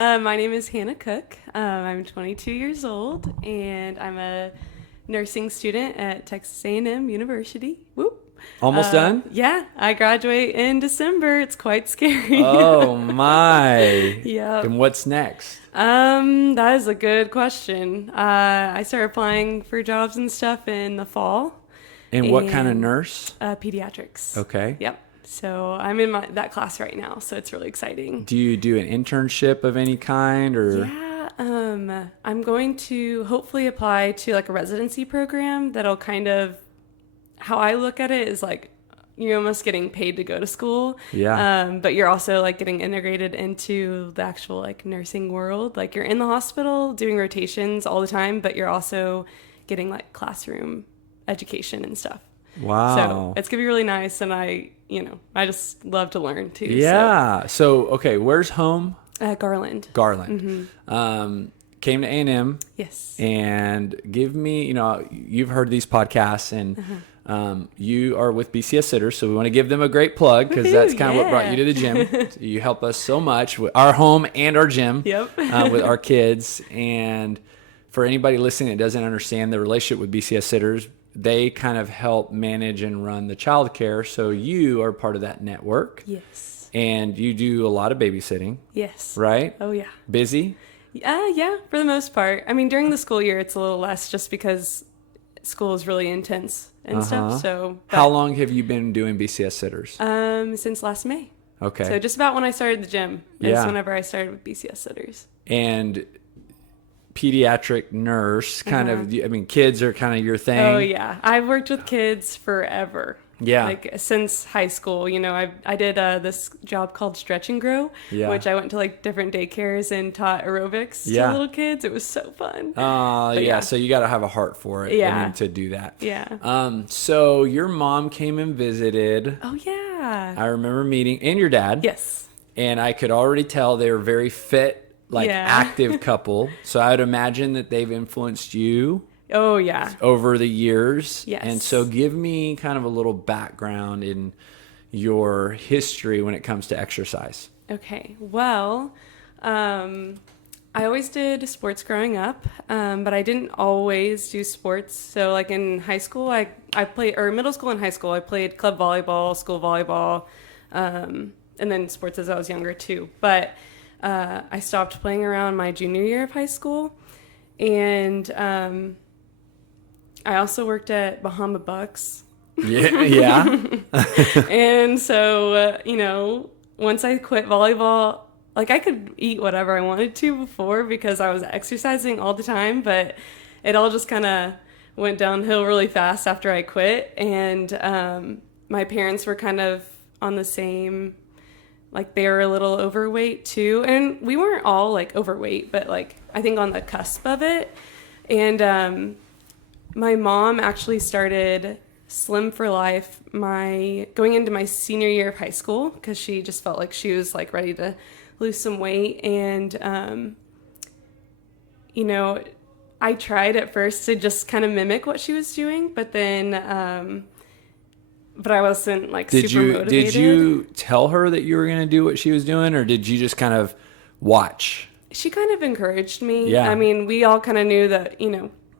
My name is Hannah Cook. I'm 22 years old, and I'm a nursing student at Texas A&M University. Whoop. Almost done? Yeah, I graduate in December. It's quite scary. Oh my. Yep. And what's next? That is a good question. I started applying for jobs and stuff in the fall. And what kind of nurse? Pediatrics. Okay. Yep. So I'm in that class right now, so it's really exciting. Do you do an internship of any kind or? Yeah, I'm going to hopefully apply to like a residency program that'll kind of, how I look at it is like you're almost getting paid to go to school. Yeah. But you're also like getting integrated into the actual like nursing world. Like you're in the hospital doing rotations all the time, but you're also getting like classroom education and stuff. Wow. So it's gonna be really nice, and I just love to learn too. Yeah. So, okay, where's home? Garland. Garland. Came to A&M. Yes. And give me, you've heard these podcasts, and you are with BCS Sitters, so we want to give them a great plug because that's kind of what brought you to the gym. You help us so much with our home and our gym. Yep. With our kids. And for anybody listening that doesn't understand the relationship with BCS Sitters, they kind of help manage and run the child care. So you are part of that network. Yes. And you do a lot of babysitting. Yes. Right? Oh, yeah. Busy? Yeah, for the most part. I mean, during the school year, it's a little less just because school is really intense and stuff. So, how long have you been doing BCS Sitters? Since last May. Okay. So just about when I started the gym is whenever I started with BCS Sitters. And pediatric nurse, kind of, I mean, kids are kind of your thing. Oh, yeah. I've worked with kids forever. Yeah. Like since high school, I did this job called Stretch and Grow, which I went to like different daycares and taught aerobics to little kids. It was so fun. Yeah. So you got to have a heart for it. Yeah. I mean, to do that. Yeah. So your mom came and visited. Oh, yeah. I remember meeting, and your dad. Yes. And I could already tell they were very fit, active couple. So I would imagine that they've influenced you. Oh, yeah. Over the years. Yes. And so give me kind of a little background in your history when it comes to exercise. Okay. Well, I always did sports growing up, but I didn't always do sports. So like in high school, I played, or middle school and high school, I played club volleyball, school volleyball, and then sports as I was younger too. But I stopped playing around my junior year of high school. And I also worked at Bahama Bucks. Yeah. And so, once I quit volleyball, like I could eat whatever I wanted to before because I was exercising all the time, but it all just kind of went downhill really fast after I quit. And my parents were kind of on the same, like they were a little overweight too. And we weren't all like overweight, but like I think on the cusp of it. And my mom actually started Slim for Life going into my senior year of high school because she just felt like she was like ready to lose some weight. And, I tried at first to just kind of mimic what she was doing, but then, but I wasn't like super motivated. Did you tell her that you were going to do what she was doing, or did you just kind of watch? She kind of encouraged me. Yeah. I mean, we all kind of knew that,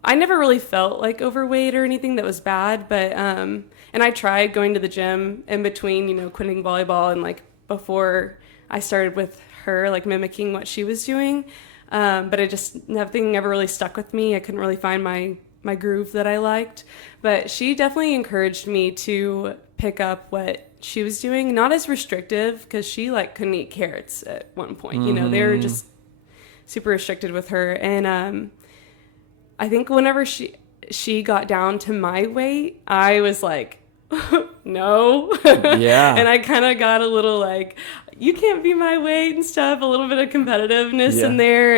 I never really felt like overweight or anything that was bad, but, and I tried going to the gym in between, quitting volleyball and before I started with her, mimicking what she was doing. But nothing ever really stuck with me. I couldn't really find my groove that I liked, but she definitely encouraged me to pick up what she was doing, not as restrictive because she couldn't eat carrots at one point, they were just super restricted with her. And, I think whenever she got down to my weight, I was like, no. Yeah. And I kind of got a little you can't be my weight and stuff, a little bit of competitiveness in there.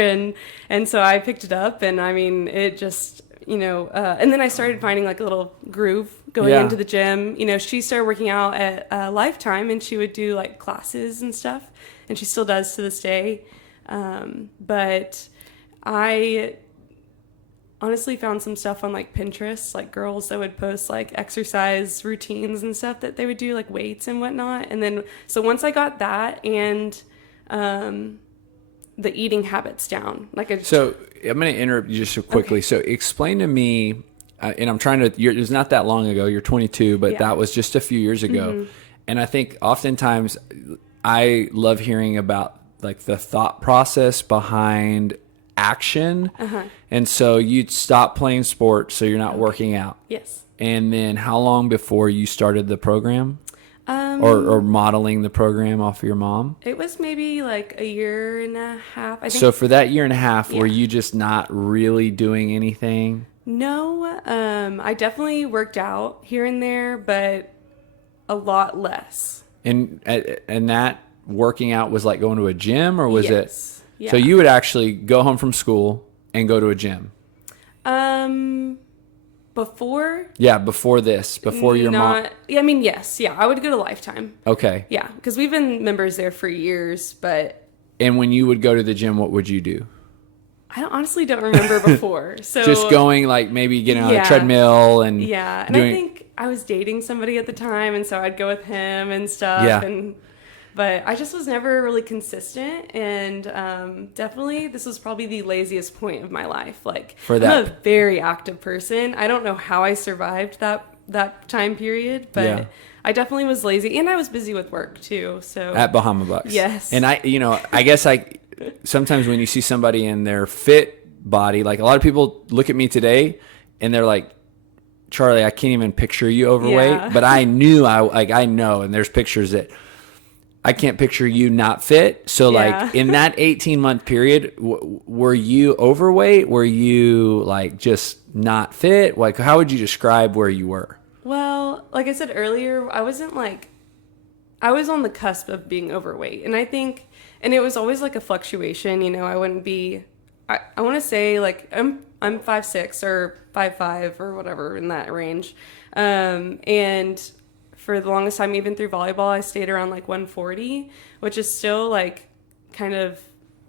And so I picked it up, and I mean, it just, and then I started finding a little groove going into the gym. She started working out at Lifetime, and she would do classes and stuff, and she still does to this day. But I honestly found some stuff on Pinterest, girls that would post exercise routines and stuff that they would do, weights and whatnot. And then so once I got that, and the eating habits down. So I'm going to interrupt you just so quickly. Okay. So explain to me, and I'm trying to, it was not that long ago, you're 22, but that was just a few years ago. Mm-hmm. And I think oftentimes I love hearing about like the thought process behind action. And so you'd stop playing sports, so you're not working out. Yes. And then how long before you started the program? Or modeling the program off of your mom? It was maybe like a year and a half. I think. So for that year and a half, were you just not really doing anything? No, I definitely worked out here and there, but a lot less. And that working out was like going to a gym, or was it? Yeah. So you would actually go home from school and go to a gym? Before? Yeah, before your mom. Yeah, I mean, yes. Yeah, I would go to Lifetime. Okay. Yeah, because we've been members there for years, but. And when you would go to the gym, what would you do? I honestly don't remember before. So just going, like, maybe getting on a treadmill and. Yeah, and I think I was dating somebody at the time, and so I'd go with him and stuff. Yeah. But I just was never really consistent, and definitely this was probably the laziest point of my life. Like, I'm a very active person. I don't know how I survived that time period, but I definitely was lazy, and I was busy with work too. So at Bahama Bucks, yes. And I guess sometimes when you see somebody in their fit body, like a lot of people look at me today, and they're like, Charlie, I can't even picture you overweight, but I know, and there's pictures that. I can't picture you not fit. So like in that 18-month period, were you overweight? Were you like just not fit? Like how would you describe where you were? Well, like I said earlier, I was on the cusp of being overweight. And I think, and it was always like a fluctuation, I wouldn't be, I want to say like I'm 5'6" or 5'5" or whatever in that range. And for the longest time, even through volleyball, I stayed around like 140, which is still like kind of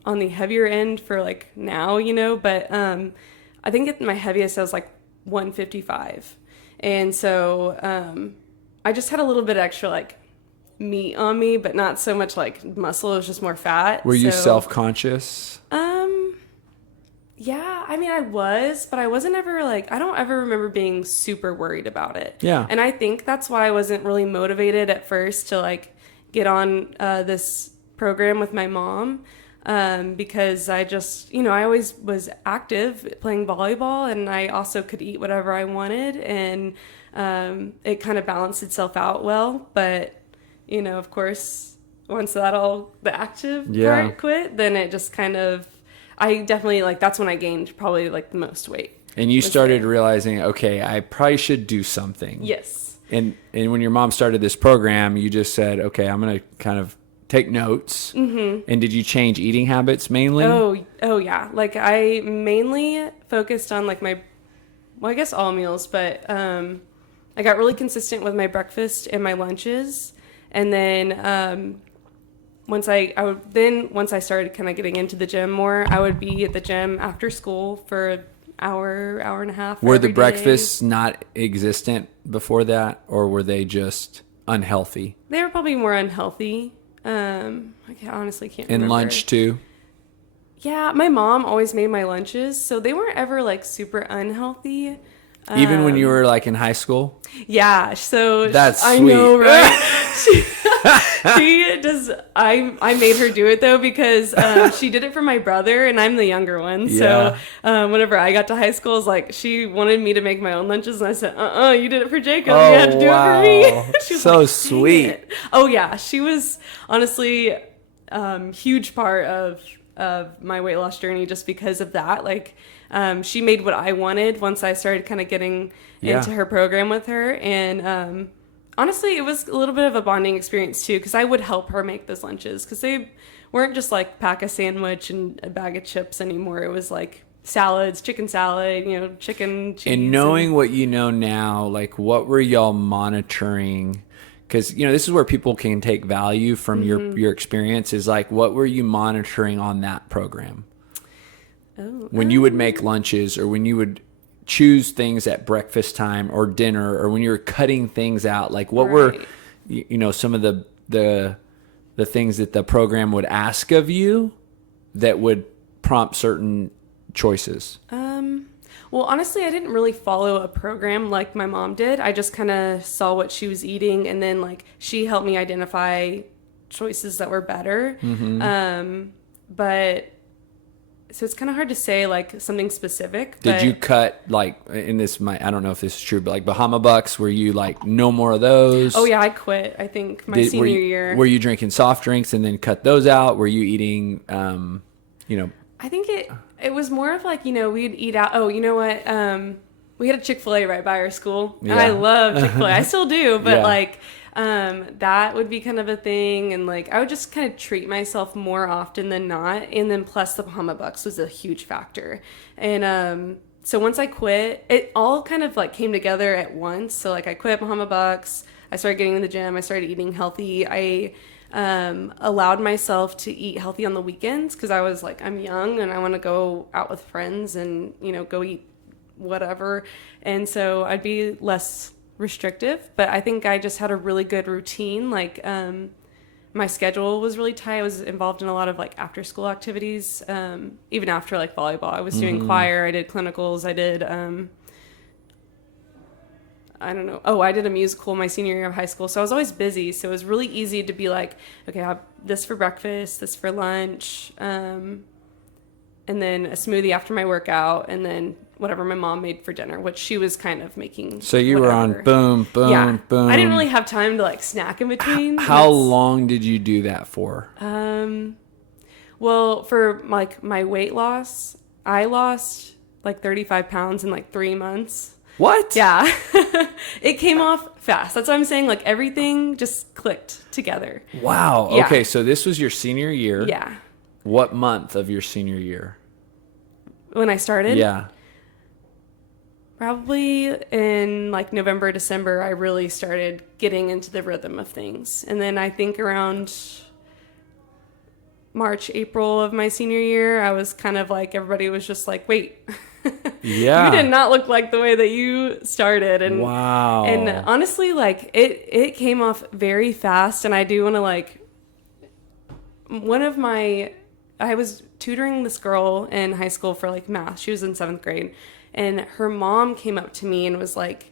on the heavier end for like now, but I think at my heaviest I was like 155. And so I just had a little bit extra like meat on me, but not so much like muscle. It was just more fat. Were you self-conscious? Yeah, I mean, I was, but I wasn't ever like, I don't ever remember being super worried about it. Yeah. And I think that's why I wasn't really motivated at first to like get on this program with my mom, because I just, I always was active playing volleyball, and I also could eat whatever I wanted, and it kind of balanced itself out well. But, of course, once the active part quit, then it just kind of, I definitely, like, that's when I gained probably, like, the most weight. And you started realizing, okay, I probably should do something. Yes. And when your mom started this program, you just said, okay, I'm going to kind of take notes. Mm-hmm. And did you change eating habits mainly? Oh, yeah. Like, I mainly focused on, like, I guess all meals, but I got really consistent with my breakfast and my lunches. And then once I started kind of getting into the gym more, I would be at the gym after school for an hour and a half. Were the breakfasts not existent before that, or were they just unhealthy? They were probably more unhealthy. I honestly can't remember. And lunch too? Yeah, my mom always made my lunches, so they weren't ever like super unhealthy. Even when you were like in high school? Yeah, so that's sweet. I know, right? She does. I made her do it though, because she did it for my brother, and I'm the younger one. Yeah. So whenever I got to high school, it's like she wanted me to make my own lunches, and I said, you did it for Jacob. You had to do it for me. She was so like, sweet. It. Oh yeah, she was honestly huge part of my weight loss journey just because of that. Like, she made what I wanted once I started kind of getting into her program with her. And honestly, it was a little bit of a bonding experience too, because I would help her make those lunches, because they weren't just like pack a sandwich and a bag of chips anymore. It was like salads, chicken salad, chicken, cheese. And knowing what you know now, like what were y'all monitoring? Because, this is where people can take value from your experience, is like, what were you monitoring on that program? When you would make lunches, or when you would choose things at breakfast time or dinner, or when you were cutting things out, like what were, some of the things that the program would ask of you that would prompt certain choices? Well, honestly, I didn't really follow a program like my mom did. I just kind of saw what she was eating, and then like she helped me identify choices that were better. But so it's kind of hard to say like something specific. Did you cut like in this? I don't know if this is true, but like Bahama Bucks, were you like no more of those? Oh yeah, I quit. I think my senior year. Were you drinking soft drinks and then cut those out? Were you eating? I think it was more of like, we'd eat out. Oh, you know what? We had a Chick-fil-A right by our school. And I love Chick-fil-A. I still do. But like, that would be kind of a thing. And like, I would just kind of treat myself more often than not. And then plus the Bahama Bucks was a huge factor. And so once I quit, it all kind of like came together at once. So like I quit Bahama Bucks. I started getting in the gym. I started eating healthy. I allowed myself to eat healthy on the weekends because I was like, I'm young and I want to go out with friends and, go eat whatever. And so I'd be less restrictive, but I think I just had a really good routine. Like, my schedule was really tight. I was involved in a lot of like after school activities. Even after like volleyball, I was doing choir. I did clinicals. I did, I don't know. Oh, I did a musical my senior year of high school. So I was always busy. So it was really easy to be like, okay, I have this for breakfast, this for lunch, and then a smoothie after my workout, and then whatever my mom made for dinner, which she was kind of making. So you were on boom. I didn't really have time to like snack in between. How long did you do that for? Well, for like my weight loss, I lost like 35 pounds in like 3 months. What? Yeah. It came off fast. That's what I'm saying. Like everything just clicked together. Wow. Yeah. Okay. So this was your senior year. Yeah. What month of your senior year? When I started? Yeah. Probably in like November, December, I really started getting into the rhythm of things. And then I think around March, April of my senior year, I was kind of like, everybody was just like, wait. Yeah. You did not look like the way that you started. And wow. And honestly, like it came off very fast. And I do want to like, I was tutoring this girl in high school for like math. She was in 7th grade, and her mom came up to me and was like,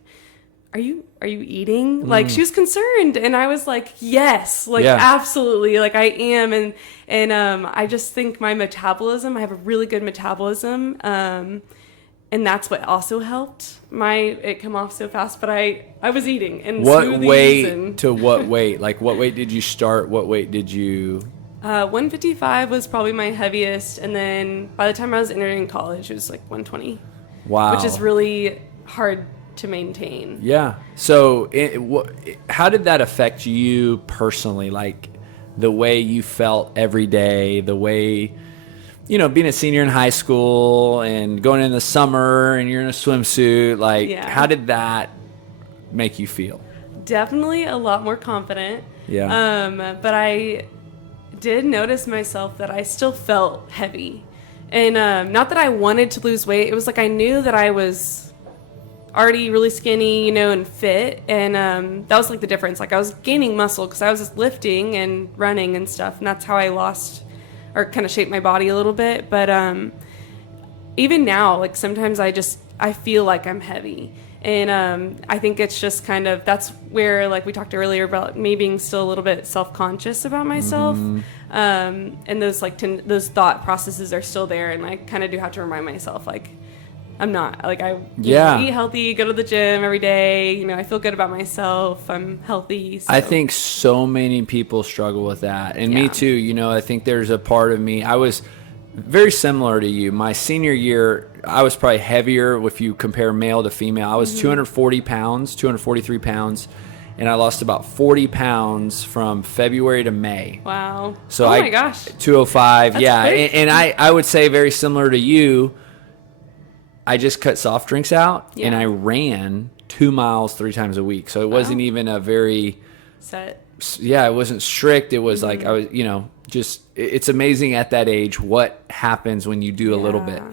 are you eating? Like, she was concerned. And I was like, yes, like, absolutely. Like I am. And I just think my metabolism, I have a really good metabolism. And that's what also helped it come off so fast. But I was eating and what smoothies weight to what weight? Like what weight did you start? What weight did you? 155 was probably my heaviest. And then by the time I was entering college, it was like 120. Wow. Which is really hard to maintain. Yeah. So how did that affect you personally? Like the way you felt every day, the way, being a senior in high school and going in the summer and you're in a swimsuit, like how did that make you feel? Definitely a lot more confident. Yeah. But I did notice myself that I still felt heavy. And not that I wanted to lose weight. It was like I knew that I was already really skinny, and fit. And that was like the difference. Like I was gaining muscle because I was just lifting and running and stuff. And that's how I lost or kind of shaped my body a little bit. But even now, like sometimes I feel like I'm heavy. And I think it's just kind of, that's where, like we talked earlier about me being still a little bit self-conscious about myself. And those those thought processes are still there. And I kind of do have to remind myself, like, I'm not, like, I eat healthy, go to the gym every day. I feel good about myself. I'm healthy. So. I think so many people struggle with that. And me too, I think there's a part of me, I was very similar to you. My senior year, I was probably heavier if you compare male to female. I was 243 pounds, and I lost about 40 pounds from February to May. Wow. So my gosh. 205, That's quick. And I would say very similar to you, I just cut soft drinks out, and I ran 2 miles 3 times a week. So it wasn't even a very... set. Yeah, it wasn't strict. It was like, I was, just, it's amazing at that age what happens when you do a little bit.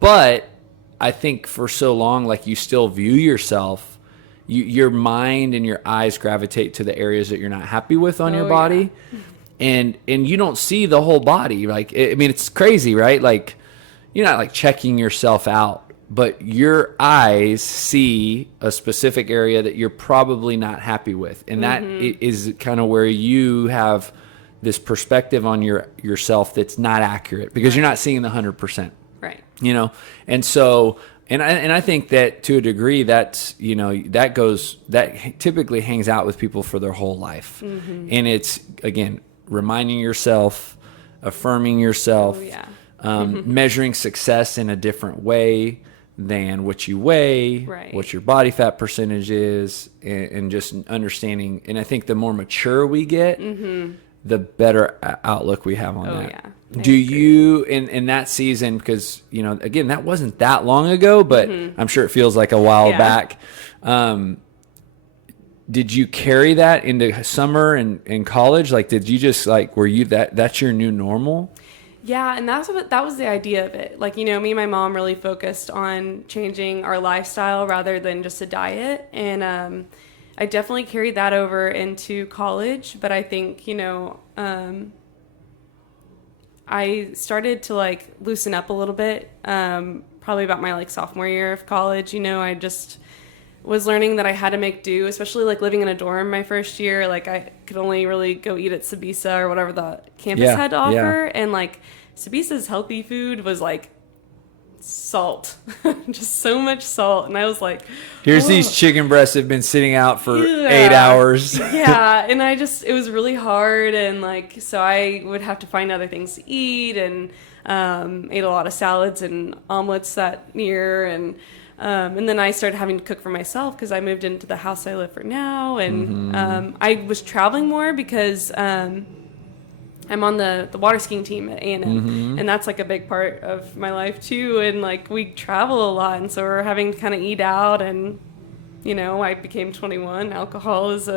But I think for so long, like you still view yourself, your mind and your eyes gravitate to the areas that you're not happy with on your body. and you don't see the whole body. Like, I mean, it's crazy, right? Like, you're not like checking yourself out, but your eyes see a specific area that you're probably not happy with. And that is kind of where you have this perspective on yourself that's not accurate, because you're not seeing the 100%. Right. You know? And so, and I think that to a degree that's, you know, that typically hangs out with people for their whole life. And it's, again, reminding yourself, affirming yourself, measuring success in a different way than what you weigh, what your body fat percentage is, and just understanding. And I think the more mature we get, the better outlook we have on that. Yeah. Do you, in that season, because, you know, again, that wasn't that long ago, but I'm sure it feels like a while back. Did you carry that into summer and college? Like, did you just like, were you that's your new normal? Yeah, and that was the idea of it. Like, you know, me and my mom really focused on changing our lifestyle rather than just a diet. And I definitely carried that over into college. But I think, you know, I started to like loosen up a little bit, probably about my like sophomore year of college. You know, I just was learning that I had to make do, especially like living in a dorm my first year. Like, I could only really go eat at Sabisa or whatever the campus had to offer. And like, Sabisa's healthy food was like salt, just so much salt. And I was like, here's these chicken breasts that have been sitting out for 8 hours. And it was really hard. And like, so I would have to find other things to eat, and ate a lot of salads and omelets that year. And then I started having to cook for myself because I moved into the house I live for now. And I was traveling more because I'm on the water skiing team at A&M, and that's like a big part of my life too. And like, we travel a lot, and so we're having to kind of eat out. And you know, I became 21. Alcohol is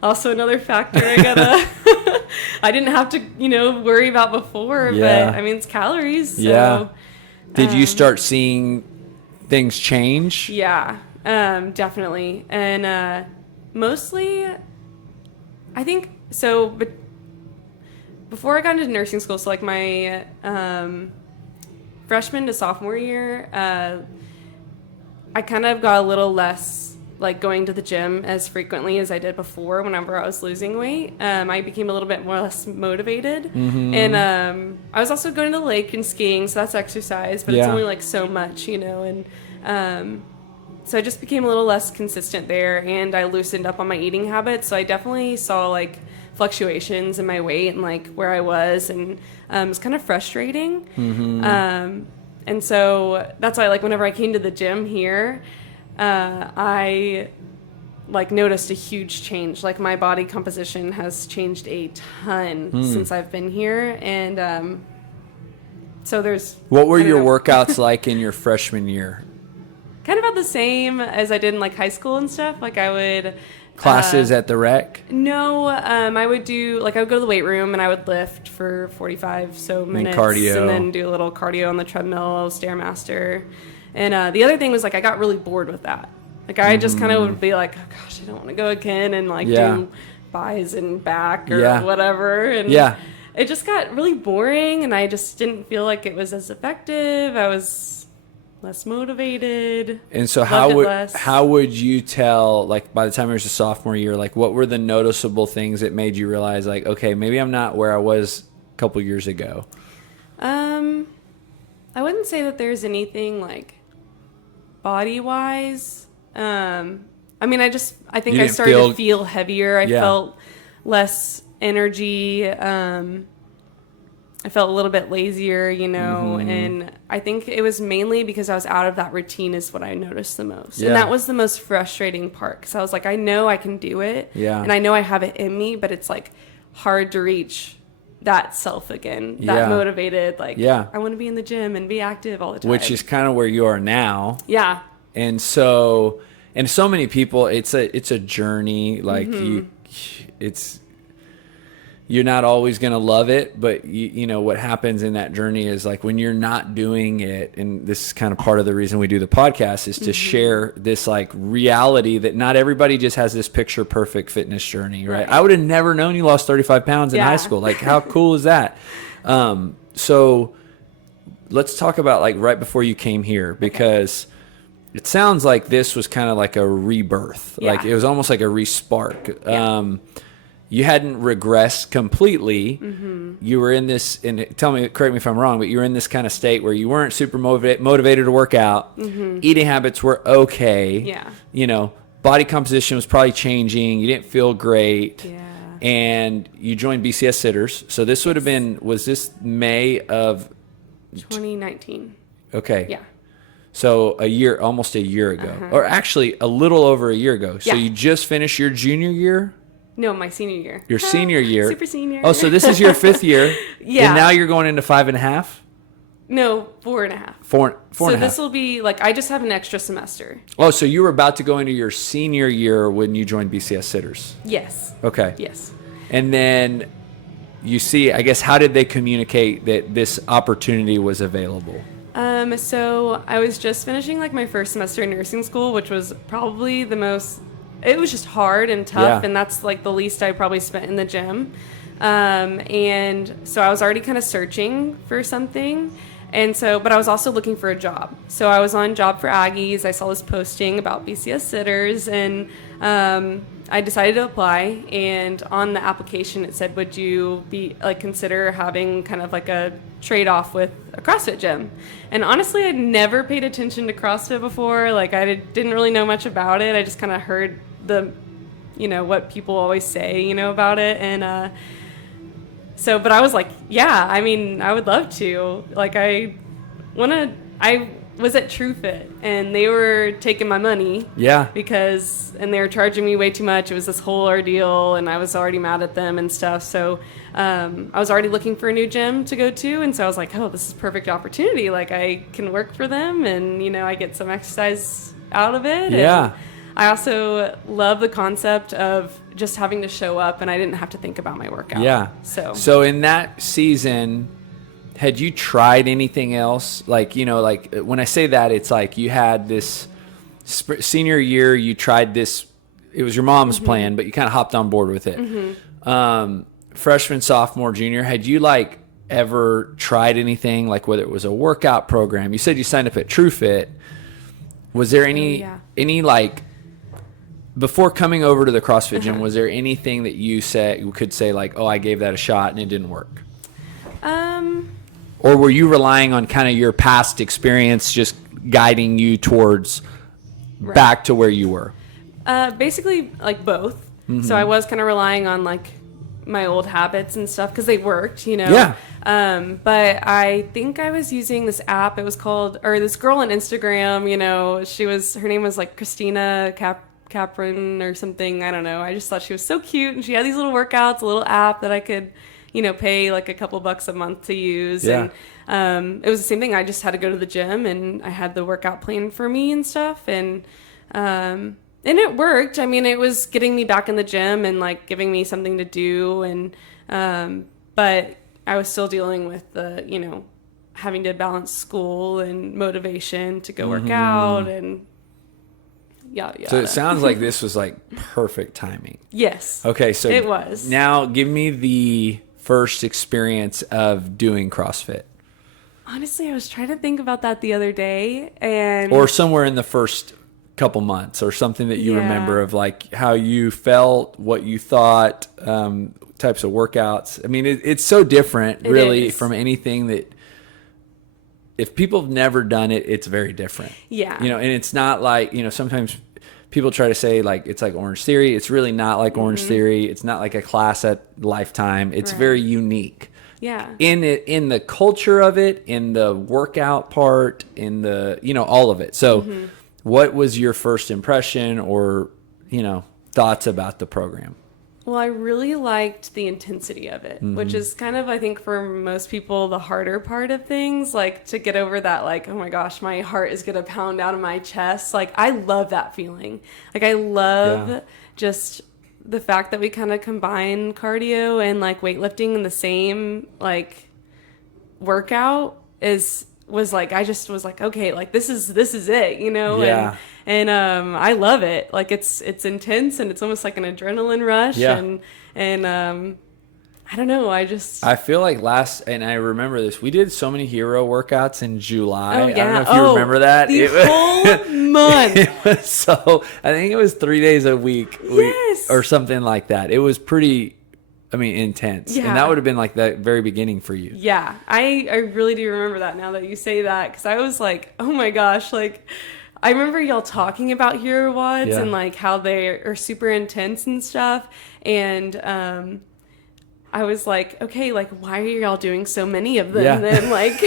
also another factor I didn't have to, you know, worry about before. But I mean, it's calories. So, did you start seeing things change? Yeah, definitely. And mostly, I think so. But before I got into nursing school, so like my freshman to sophomore year, I kind of got a little less like going to the gym as frequently as I did before whenever I was losing weight. I became a little bit more less motivated. And I was also going to the lake and skiing, so that's exercise, but it's only like so much, you know. And so I just became a little less consistent there, and I loosened up on my eating habits. So I definitely saw like fluctuations in my weight and like where I was, and it was kind of frustrating. And so that's why, like, whenever I came to the gym here, I like noticed a huge change. Like, my body composition has changed a ton since I've been here. And so there's, what were your workouts like in your freshman year? Kind of about the same as I did in like high school and stuff. Like, I would classes at the rec? No, I would go to the weight room and I would lift for 45 minutes, cardio, and then do a little cardio on the treadmill, Stairmaster. And the other thing was, like, I got really bored with that. Like, I just kind of would be like, oh gosh, I don't want to go again and like do buys and back or whatever. And it just got really boring, and I just didn't feel like it was as effective. I was less motivated. And so how would you tell, like, by the time it was a sophomore year, like, what were the noticeable things that made you realize, like, okay, maybe I'm not where I was a couple years ago? I wouldn't say that there's anything like body wise. I mean, I think I started to feel heavier. I felt less energy. I felt a little bit lazier, you know, and I think it was mainly because I was out of that routine is what I noticed the most. And that was the most frustrating part, because I was like, I know I can do it, and I know I have it in me, but it's like hard to reach that self again, that motivated, like, I want to be in the gym and be active all the time. Which is kind of where you are now. Yeah. And so many people, it's a journey, like you're not always going to love it, but you know what happens in that journey is like when you're not doing it, and this is kind of part of the reason we do the podcast, is to share this like reality that not everybody just has this picture perfect fitness journey, right? I would have never known you lost 35 pounds in high school. Like how cool is that? So let's talk about like right before you came here, because it sounds like this was kind of like a rebirth. Like it was almost like a respark. You hadn't regressed completely. You were in this, and correct me if I'm wrong, but you were in this kind of state where you weren't super motivated to work out. Eating habits were okay. Yeah. You know, body composition was probably changing. You didn't feel great. Yeah. And you joined BCS Sitters. So this would have been, was this May of 2019? Okay. Yeah. So almost a year ago, or actually a little over a year ago. So you just finished your junior year? No, my senior year. Your senior year. Super senior. Oh, so this is your 5th year. Yeah. And now you're going into 5.5? No, 4.5. Four So and a half. this will be like, I just have an extra semester. Oh, so you were about to go into your senior year when you joined BCS Sitters. Yes. Okay. Yes. And then you see, I guess, how did they communicate that this opportunity was available? So I was just finishing like my first semester in nursing school, which was probably it was just hard and tough. And that's like the least I probably spent in the gym. And so I was already kind of searching for something. But I was also looking for a job. So I was on Job for Aggies. I saw this posting about BCS Sitters, and I decided to apply. And on the application, it said, would you consider having kind of like a trade-off with a CrossFit gym? And honestly, I'd never paid attention to CrossFit before. Like I didn't really know much about it. I just kind of heard what people always say, about it. And, but I was like, yeah, I mean, I would love to. Like, I was at TrueFit, and they were taking my money. Yeah. And they were charging me way too much. It was this whole ordeal, and I was already mad at them and stuff. So I was already looking for a new gym to go to, and so I was like, oh, this is a perfect opportunity. Like, I can work for them, and, I get some exercise out of it. Yeah. And I also love the concept of just having to show up, and I didn't have to think about my workout. Yeah. So in that season, had you tried anything else? Like, when I say that, it's like you had this senior year, you tried this, it was your mom's plan, but you kind of hopped on board with it. Freshman, sophomore, junior, had you ever tried anything, like whether it was a workout program? You said you signed up at TrueFit. Was there any before coming over to the CrossFit gym, was there anything that you could say like, oh, I gave that a shot and it didn't work? Or were you relying on kind of your past experience just guiding you towards back to where you were? Basically, like both. So I was kind of relying on like my old habits and stuff because they worked, Yeah. But I think I was using this app. It was called, or this girl on Instagram, her name was like Christina Capron or something. I don't know. I just thought she was so cute, and she had these little workouts, a little app that I could, pay like a couple bucks a month to use. Yeah. And it was the same thing. I just had to go to the gym, and I had the workout plan for me and stuff. And it worked. I mean, it was getting me back in the gym and like giving me something to do. And, but I was still dealing with the, having to balance school and motivation to go work out and yada, yada. So it sounds like this was like perfect timing. Yes. Okay. So it was. Now give me the first experience of doing CrossFit. Honestly, I was trying to think about that the other day, or somewhere in the first couple months, or something that you remember of like how you felt, what you thought, types of workouts. I mean, it's so different really from anything that, if people have never done it, it's very different. Yeah. And it's not like, sometimes people try to say like, it's like Orange Theory. It's really not like Orange Theory. It's not like a class at Lifetime. It's very unique. Yeah. In the culture of it, in the workout part, in the, all of it. So what was your first impression or, thoughts about the program? Well, I really liked the intensity of it, which is kind of, I think, for most people, the harder part of things, like to get over that, like, oh my gosh, my heart is going to pound out of my chest. Like, I love that feeling. Like, I love just the fact that we kind of combine cardio and like weightlifting in the same like workout was like, I just was like, okay, like this is it, you know? Yeah. And I love it. Like it's intense and it's almost like an adrenaline rush. Yeah. And I don't know. I feel like and I remember this, we did so many hero workouts in July. Oh, yeah. I don't know if you remember that. The whole month. It was I think it was 3 days a week. Yes. Or something like that. It was pretty, intense. Yeah. And that would have been like the very beginning for you. Yeah. I really do remember that now that you say that. Cause I was like, oh my gosh, like I remember y'all talking about hero wads and like how they are super intense and stuff. And, I was like, okay, like, why are y'all doing so many of them? Yeah. Then, like,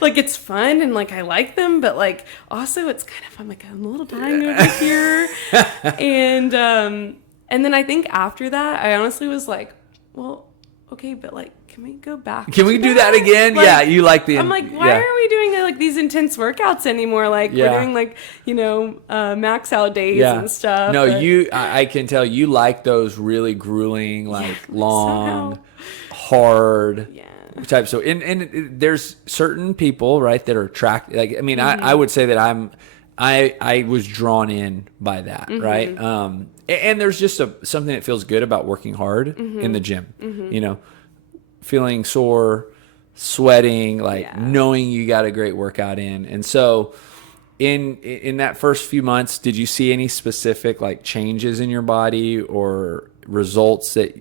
like it's fun and like I like them, but like also it's kind of, I'm like, I'm a little dying over here. And then I think after that, I honestly was like, well, okay, but like, can we go back? Can we do that again? Like, yeah, you like the. I'm like, why are we doing like these intense workouts anymore? Like we're doing like max out days and stuff. No, I can tell you like those really grueling, like long, hard types. So and there's certain people, right, that are attracted. Like I mean, I would say that I was drawn in by that, right? And there's just something that feels good about working hard in the gym, you know. Feeling sore, sweating, like knowing you got a great workout in. And so in that first few months, did you see any specific like changes in your body or results that,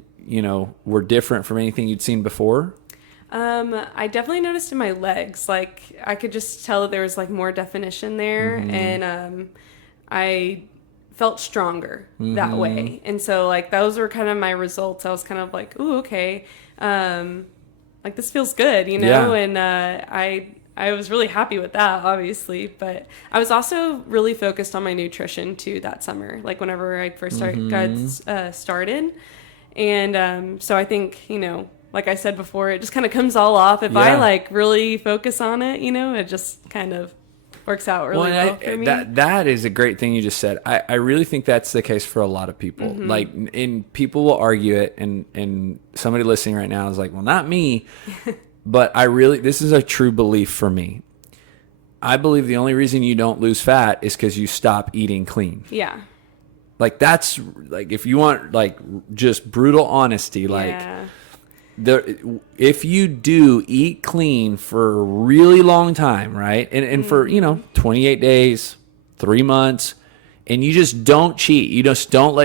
were different from anything you'd seen before? I definitely noticed in my legs, like I could just tell that there was like more definition there. And I felt stronger that way. And so like those were kind of my results. I was kind of like, ooh, okay. Like this feels good, and I was really happy with that, obviously, but I was also really focused on my nutrition too that summer, like whenever I first got started. And so I think, like I said before, it just kind of comes all off if I like really focus on it, it just kind of works out really well for me. That is a great thing you just said. I really think that's the case for a lot of people. Like, and people will argue it, and somebody listening right now is like, well, not me. But this is a true belief for me. I believe the only reason you don't lose fat is because you stop eating clean. Yeah. Like, that's, like, if you want, like, just brutal honesty, like... if you do eat clean for a really long time, right? And for, 28 days, 3 months, and you just don't cheat. You just don't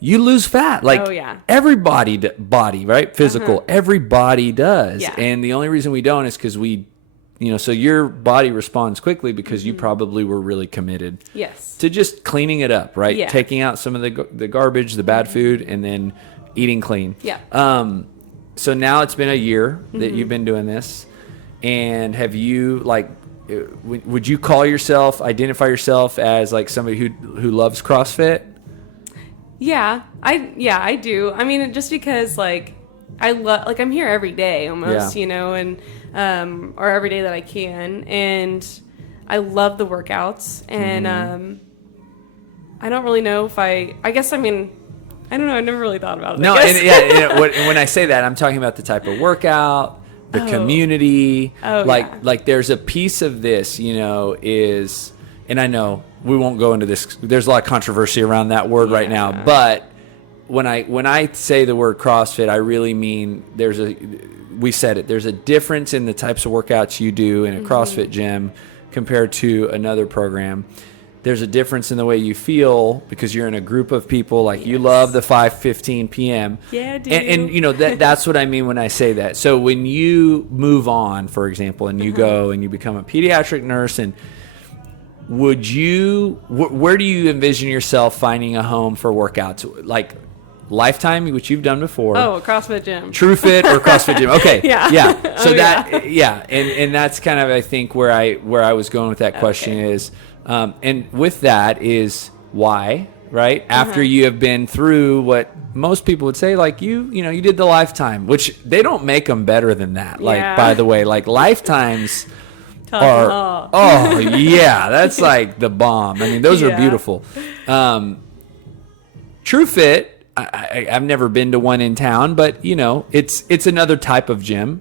you lose fat. Like everybody body, right? Physical, everybody does. Yeah. And the only reason we don't is because so your body responds quickly because you probably were really committed to just cleaning it up, right? Yeah. Taking out some of the garbage, the bad food, and then eating clean. Yeah. So now it's been a year that you've been doing this, and have you would you identify yourself as like somebody who loves CrossFit? Yeah, I do. I mean, just because like I love, like I'm here every day almost, and or every day that I can, and I love the workouts, and I don't really know if I mean. I don't know. I've never really thought about it. No, and when I say that, I'm talking about the type of workout, the community. Like there's a piece of this, is, and I know we won't go into this. There's a lot of controversy around that word right now. But when I say the word CrossFit, I really mean there's a difference in the types of workouts you do in a CrossFit gym compared to another program. There's a difference in the way you feel because you're in a group of people. Like you love the 5:15 p.m. Yeah, I do. And that's what I mean when I say that. So when you move on, for example, and you go and you become a pediatric nurse, and would you? Where do you envision yourself finding a home for workouts? Like Lifetime, which you've done before. Oh, a CrossFit gym. TrueFit or CrossFit gym. Okay. Yeah. So yeah. And that's kind of I think where I was going with that question is. And with that is why, right? After you have been through what most people would say, like you did the Lifetime, which they don't make them better than that. Like, by the way, like Lifetimes are, oh yeah, that's like the bomb. I mean, those are beautiful. TrueFit I've never been to one in town, but you know, it's another type of gym.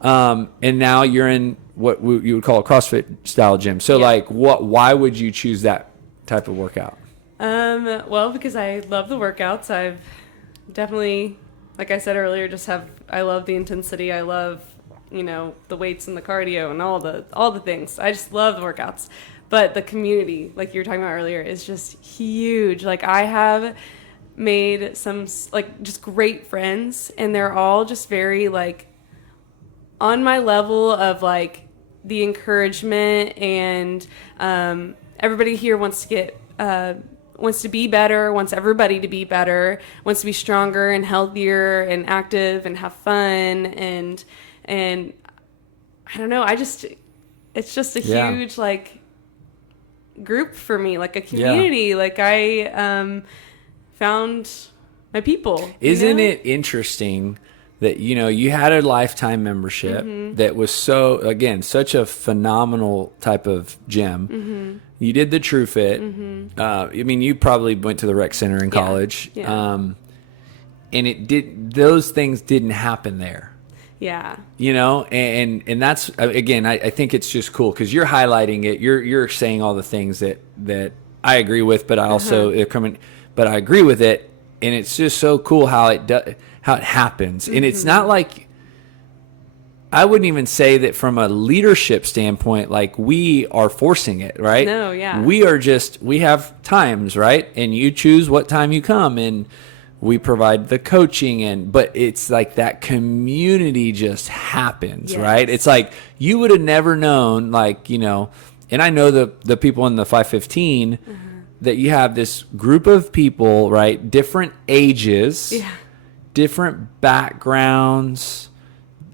And now you're in what you would call a CrossFit style gym. So like, why would you choose that type of workout? Well, because I love the workouts. I've definitely, like I said earlier, I love the intensity. I love, you know, the weights and the cardio and all the things. I just love the workouts. But the community, like you were talking about earlier, is just huge. Like I have made some like just great friends, and they're all just very like on my level of like the encouragement, and everybody here wants to be better, wants everybody to be better, wants to be stronger and healthier and active and have fun, and I don't know, it's just a huge like group for me, like a community. Like I found my people. Isn't it interesting that, you know, you had a lifetime membership that was such a phenomenal type of gym. You did the True Fit. I mean, you probably went to the rec center in college. And those things didn't happen there. Yeah. You know, and that's, again, I think it's just cool because you're highlighting it. You're saying all the things that I agree with, but I also but I agree with it, and it's just so cool how it happens. And it's not like, I wouldn't even say that from a leadership standpoint, like we are forcing it, right? No, yeah. We have times, right? And you choose what time you come, and we provide the coaching, but it's like that community just happens, right? It's like you would have never known, like, you know, and I know the people in the 515 that you have this group of people, right? Different ages, different backgrounds,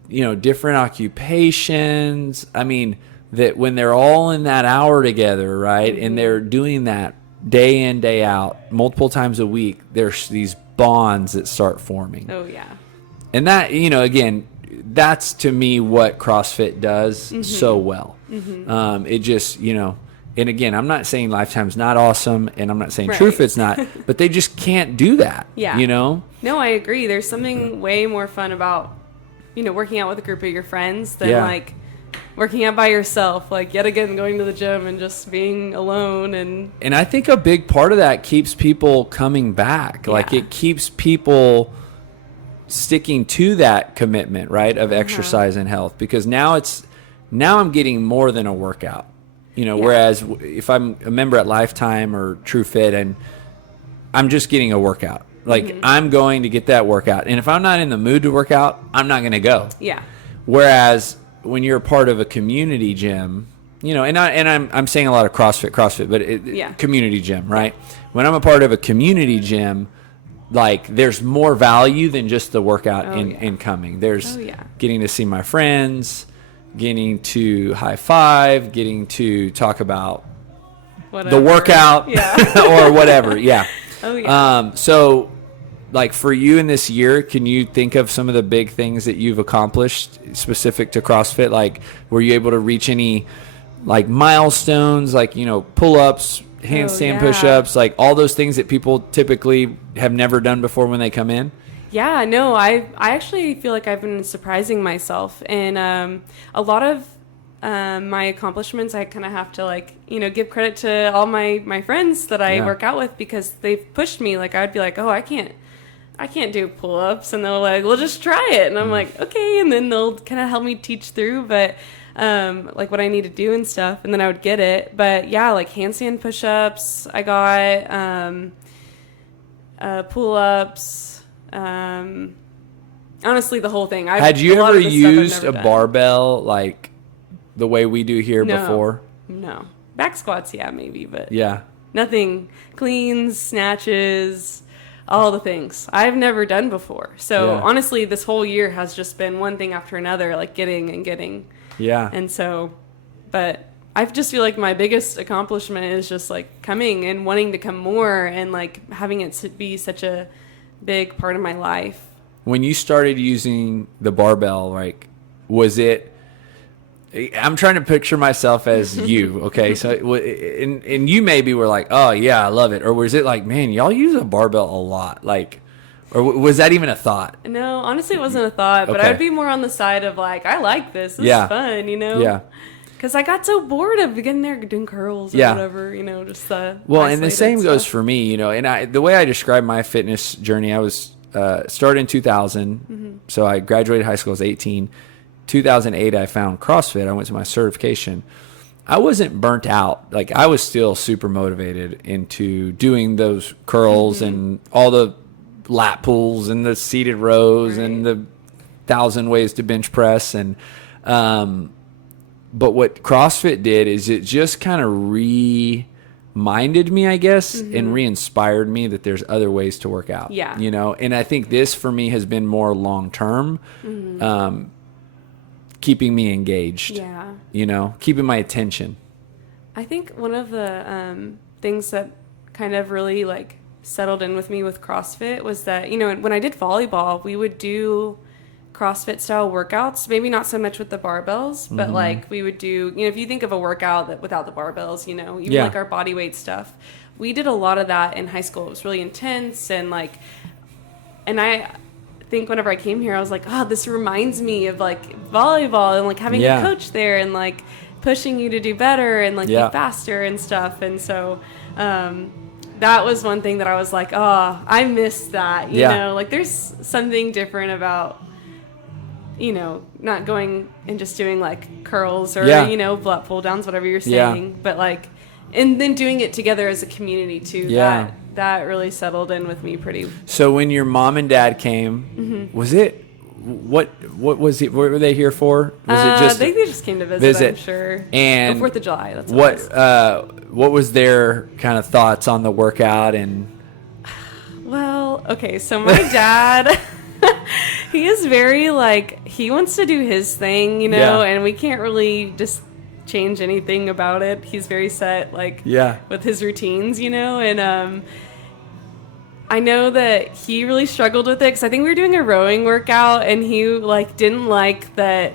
you know, different occupations. I mean, that when they're all in that hour together, right? And they're doing that day in, day out, multiple times a week, there's these bonds that start forming. Oh, yeah. And that, you know, again, that's to me what CrossFit does so well. It just, you know, and again, I'm not saying Lifetime's not awesome, and I'm not saying TrueFit's not, but they just can't do that. Yeah. You know? No, I agree. There's something way more fun about, you know, working out with a group of your friends than like working out by yourself, like yet again going to the gym and just being alone. And I think a big part of that keeps people coming back. Like it keeps people sticking to that commitment, right, of exercise and health, because now I'm getting more than a workout. You know, whereas if I'm a member at Lifetime or TrueFit, and I'm just getting a workout. Like I'm going to get that workout. And if I'm not in the mood to work out, I'm not going to go. Yeah. Whereas when you're a part of a community gym, you know, and I'm saying a lot of CrossFit, but community gym, right? When I'm a part of a community gym, like there's more value than just the workout in coming. There's getting to see my friends, getting to high five, getting to talk about the workout or whatever. Yeah. Oh, yeah. So like for you in this year, can you think of some of the big things that you've accomplished specific to CrossFit? Like, were you able to reach any like milestones, like, you know, pull-ups, handstand push-ups, like all those things that people typically have never done before when they come in? Yeah, no, I actually feel like I've been surprising myself, and a lot of my accomplishments, I kind of have to like, you know, give credit to all my friends that I work out with, because they've pushed me. Like I'd be like, oh, I can't do pull-ups, and they're like, well, just try it, and I'm like, okay, and then they'll kind of help me teach through, but like what I need to do and stuff, and then I would get it. But yeah, like handstand push-ups, I got pull-ups. Honestly, the whole thing. Had you ever used a barbell like the way we do here before? No. Back squats, yeah, maybe, but nothing. Cleans, snatches, all the things I've never done before. So honestly, this whole year has just been one thing after another, like getting. Yeah. And so, but I just feel like my biggest accomplishment is just like coming and wanting to come more, and like having it to be such a big part of my life. When you started using the barbell, like, was it, I'm trying to picture myself as you, okay? So, and you maybe were like, oh yeah, I love it. Or was it like, man, y'all use a barbell a lot. Like, Or was that even a thought? No, honestly, it wasn't a thought, but Okay. I would be more on the side of like, I like this. This Yeah. is fun, you know? Yeah. Because I got so bored of getting there doing curls or Yeah. whatever, you know, just the Well, and the same isolated goes stuff. for me, you know, and the way I describe my fitness journey, I was started in 2000. So I graduated high school, I was 18. 2008, I found CrossFit. I went to my certification. I wasn't burnt out. Like, I was still super motivated into doing those curls and all the lat pulls and the seated rows and the 1,000 ways to bench press. And, but what CrossFit did is it just kind of reminded me, I guess, and re-inspired me that there's other ways to work out. Yeah. You know, and I think this for me has been more long-term, keeping me engaged. Yeah. You know, keeping my attention. I think one of the things that kind of really like settled in with me with CrossFit was that, you know, when I did volleyball, we would do CrossFit style workouts, maybe not so much with the barbells, but like we would do, you know, if you think of a workout that without the barbells, you know, even like our body weight stuff, we did a lot of that in high school. It was really intense. And like, and I think whenever I came here, I was like, oh, this reminds me of like volleyball and like having a coach there and like pushing you to do better and like be faster and stuff. And so, that was one thing that I was like, oh, I missed that, you know, like there's something different about, you know, not going and just doing like curls or, you know, butt pull downs, whatever you're saying, but like, and then doing it together as a community too. That really settled in with me pretty. So when your mom and dad came, was it, what was it, what were they here for? Was it just, I think they just came to visit. I'm sure. And 4th of July. That's what it was. What was their kind of thoughts on the workout? And well, okay, so my dad, he is very like, he wants to do his thing, you know, and we can't really just change anything about it. He's very set, like, with his routines, you know, and I know that he really struggled with it because I think we were doing a rowing workout and he like didn't like that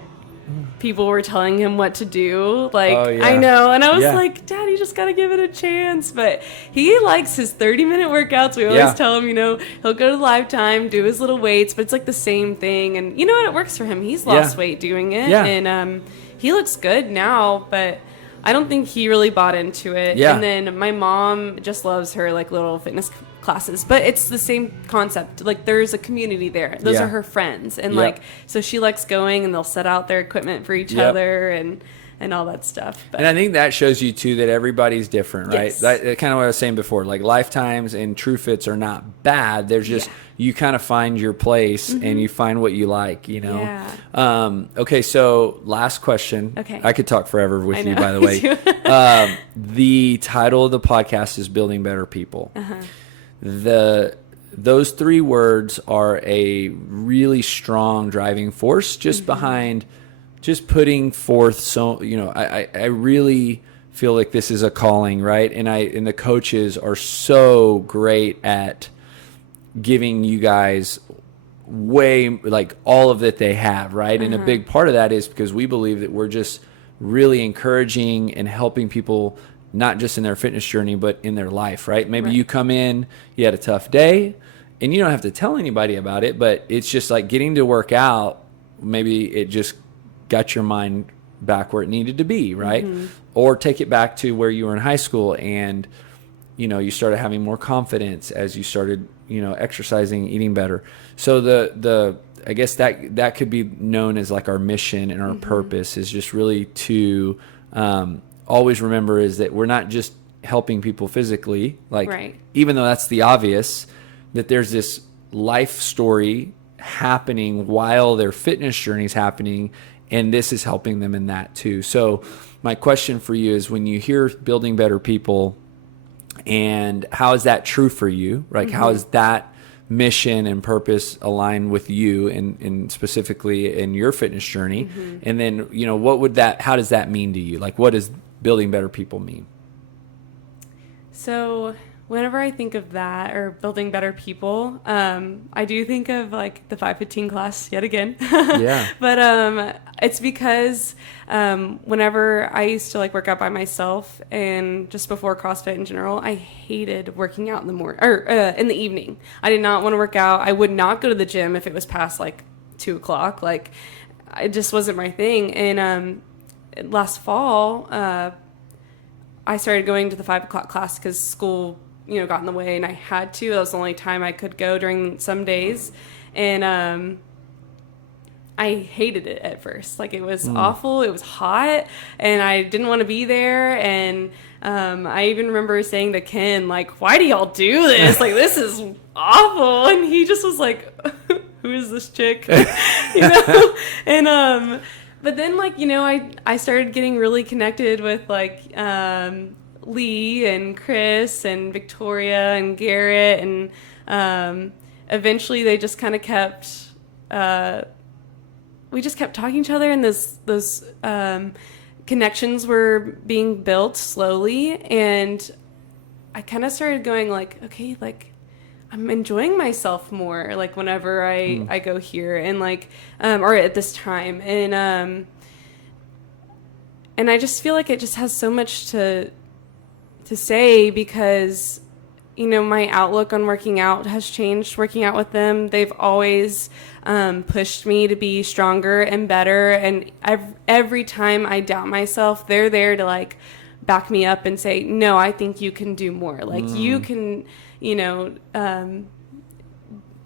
people were telling him what to do. Like, I know. And I was like, Dad, you just got to give it a chance. But he likes his 30-minute workouts. We always tell him, you know, he'll go to Lifetime, do his little weights, but it's like the same thing. And you know what? It works for him. He's lost weight doing it. And he looks good now, but I don't think he really bought into it. And then my mom just loves her like little fitness classes, but it's the same concept. Like there's a community there. Those are her friends. And like, so she likes going and they'll set out their equipment for each other and all that stuff. But, and I think that shows you too that everybody's different, right? That kind of what I was saying before, like Lifetimes and True Fits are not bad. They're just, you kind of find your place and you find what you like, you know? Okay. So last question. Okay. I could talk forever with you, by the way. The title of the podcast is Building Better People. Those 3 words are a really strong driving force just behind just putting forth. So, you know, I really feel like this is a calling, right? And the coaches are so great at giving you guys way like all of that they have, right? And a big part of that is because we believe that we're just really encouraging and helping people not just in their fitness journey, but in their life, right? Maybe you come in, you had a tough day, and you don't have to tell anybody about it, but it's just like getting to work out, maybe it just got your mind back where it needed to be, right? Or take it back to where you were in high school and, you know, you started having more confidence as you started, you know, exercising, eating better. So I guess that could be known as like our mission and our purpose is just really to, always remember is that we're not just helping people physically, like even though that's the obvious, that there's this life story happening while their fitness journey is happening, and this is helping them in that too. So my question for you is when you hear Building Better People, and how is that true for you? Like how is that mission and purpose align with you and specifically in your fitness journey? And then, you know, how does that mean to you? Like what does Building Better People mean? So whenever I think of that or building better people, I do think of like the 515 class yet again. Yeah. But it's because whenever I used to like work out by myself and just before CrossFit in general, I hated working out in the morning or in the evening. I did not want to work out. I would not go to the gym if it was past like 2:00. Like it just wasn't my thing. And last fall, I started going to the 5:00 class because school, got in the way and I had to. That was the only time I could go during some days. And I hated it at first. Like it was awful. It was hot and I didn't want to be there. And I even remember saying to Ken, like, why do y'all do this? Like, this is awful. And he just was like, who is this chick? And but then, like, I started getting really connected with, like, Lee and Chris and Victoria and Garrett. And eventually they just kind of kept, we just kept talking to each other. And those connections were being built slowly. And I kind of started going, like, okay, like, I'm enjoying myself more, like, whenever I go here and, like, or at this time. And I just feel like it just has so much to say because, my outlook on working out has changed working out with them. They've always pushed me to be stronger and better. And every time I doubt myself, they're there to, like, back me up and say, no, I think you can do more. Like, you can,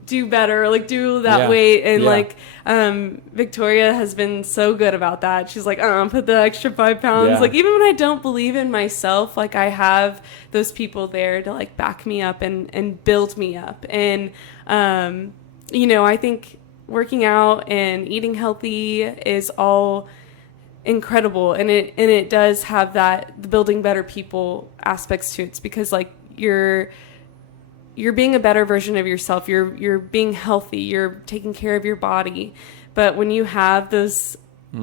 do better, like, do that weight. And like, Victoria has been so good about that. She's like, put the extra 5 pounds. Yeah. Like, even when I don't believe in myself, like, I have those people there to, like, back me up and build me up. And, I think working out and eating healthy is all incredible. And it does have the building better people aspects to it. It's because, like, you're being a better version of yourself. You're being healthy. You're taking care of your body. But when you have those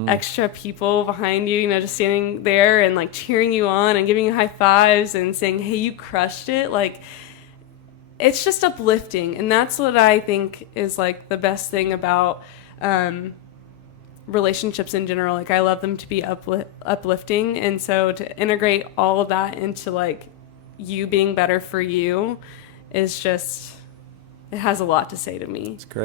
extra people behind you, just standing there and, like, cheering you on and giving you high fives and saying, hey, you crushed it. Like, it's just uplifting. And that's what I think is, like, the best thing about relationships in general. Like, I love them to be uplifting. And so to integrate all of that into, like, you being better for you is just, it has a lot to say to me. It's great.